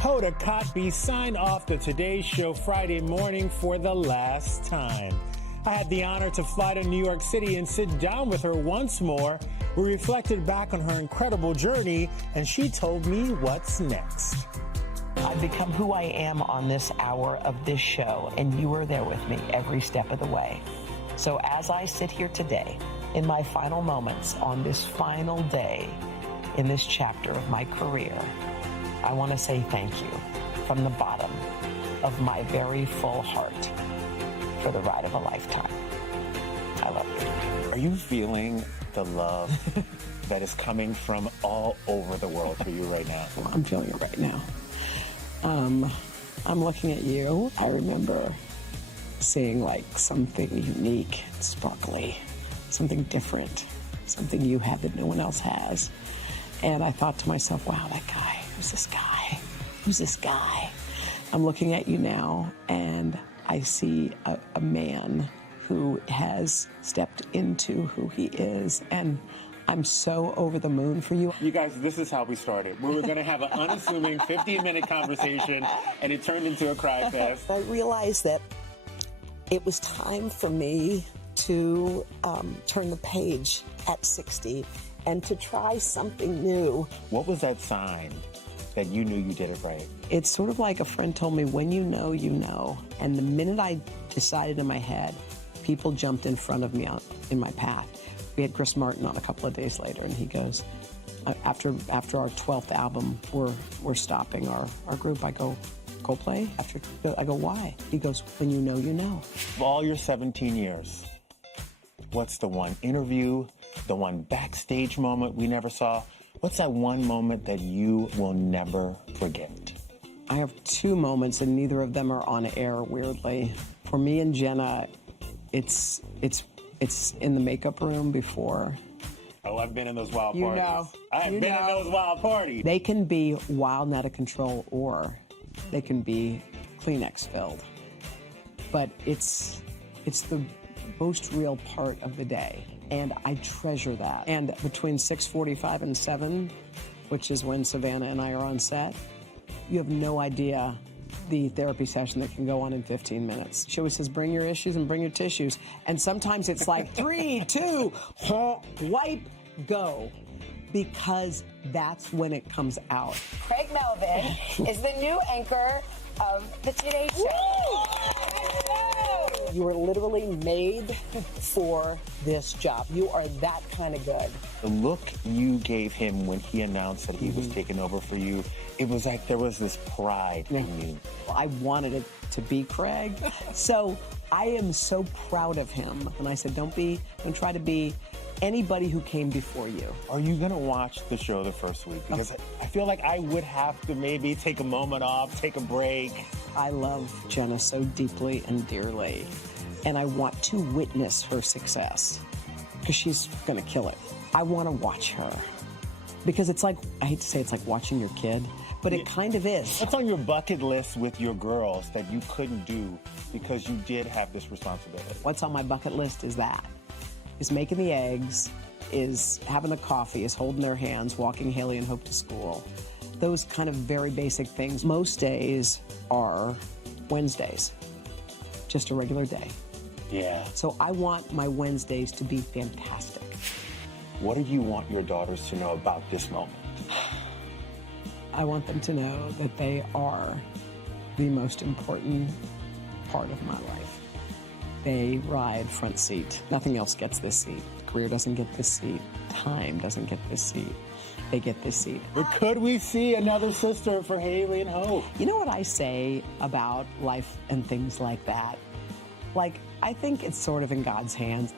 Hoda Kotb signed off the Today Show Friday morning for the last time. I had the honor to fly to New York City and sit down with her once more. We reflected back on her incredible journey, and she told me what's next. I've become who I am on this hour of this show, and you were there with me every step of the way. So as I sit here today, in my final moments on this final day in this chapter of my career, I want to say thank you from the bottom of my very full heart for the ride of a lifetime. I love you. Are you feeling the love that is coming from all over the world for you right now? Well, I'm feeling it right now. I'm looking at you. I remember seeing like something unique, sparkly, something different, something you have that no one else has. And I thought to myself, wow, that guy, who's this guy? Who's this guy? I'm looking at you now, and I see a man who has stepped into who he is, and I'm so over the moon for you. You guys, this is how we started. We were going to have an unassuming 15-minute conversation, and it turned into a cry fest. I realized that it was time for me to turn the page at 60 and to try something new. What was that sign that you knew you did it right? It's sort of like a friend told me, when you know, you know. And the minute I decided in my head, people jumped in front of me in my path. We had Chris Martin on a couple of days later, and he goes, after our 12th album, we're stopping our group. I go, Coldplay? I go, why? He goes, when you know, you know. Of all your 17 years, what's the one interview, the one backstage moment we never saw? What's that one moment that you will never forget? I have two moments, and neither of them are on air, weirdly. For me and Jenna, it's in the makeup room before. Oh, I've been in those wild parties. Know. I've been in those wild parties. They can be wild and out of control, or they can be Kleenex filled. But it's the most real part of the day, and I treasure that. And between 6:45 and 7, which is when Savannah and I are on set, you have no idea the therapy session that can go on in 15 minutes. She always says, bring your issues and bring your tissues. And sometimes it's like 3, 2, wipe, go. Because that's when it comes out. Craig Melvin is the new anchor of the Today Show. You were literally made for this job. You are that kind of good. The look you gave him when he announced that he was taking over for you, it was like there was this pride in you. I wanted it to be Craig. So I am so proud of him. And I said, don't try to be anybody who came before you. Are you going to watch the show the first week? Because I feel like I would have to maybe take a moment off, take a break. I love Jenna so deeply and dearly, and I want to witness her success because she's going to kill it. I want to watch her because it's like, I hate to say it's like watching your kid, but it kind of is. What's on your bucket list with your girls that you couldn't do because you did have this responsibility? What's on my bucket list is making the eggs, is having the coffee, is holding their hands, walking Haley and Hope to school. Those kind of very basic things. Most days are Wednesdays, just a regular day. Yeah. So I want my Wednesdays to be fantastic. What do you want your daughters to know about this moment? I want them to know that they are the most important part of my life. They ride front seat. Nothing else gets this seat. Career doesn't get this seat. Time doesn't get this seat. They get this seat. But could we see another sister for Haley and Hope? You know what I say about life and things like that? Like, I think it's sort of in God's hands.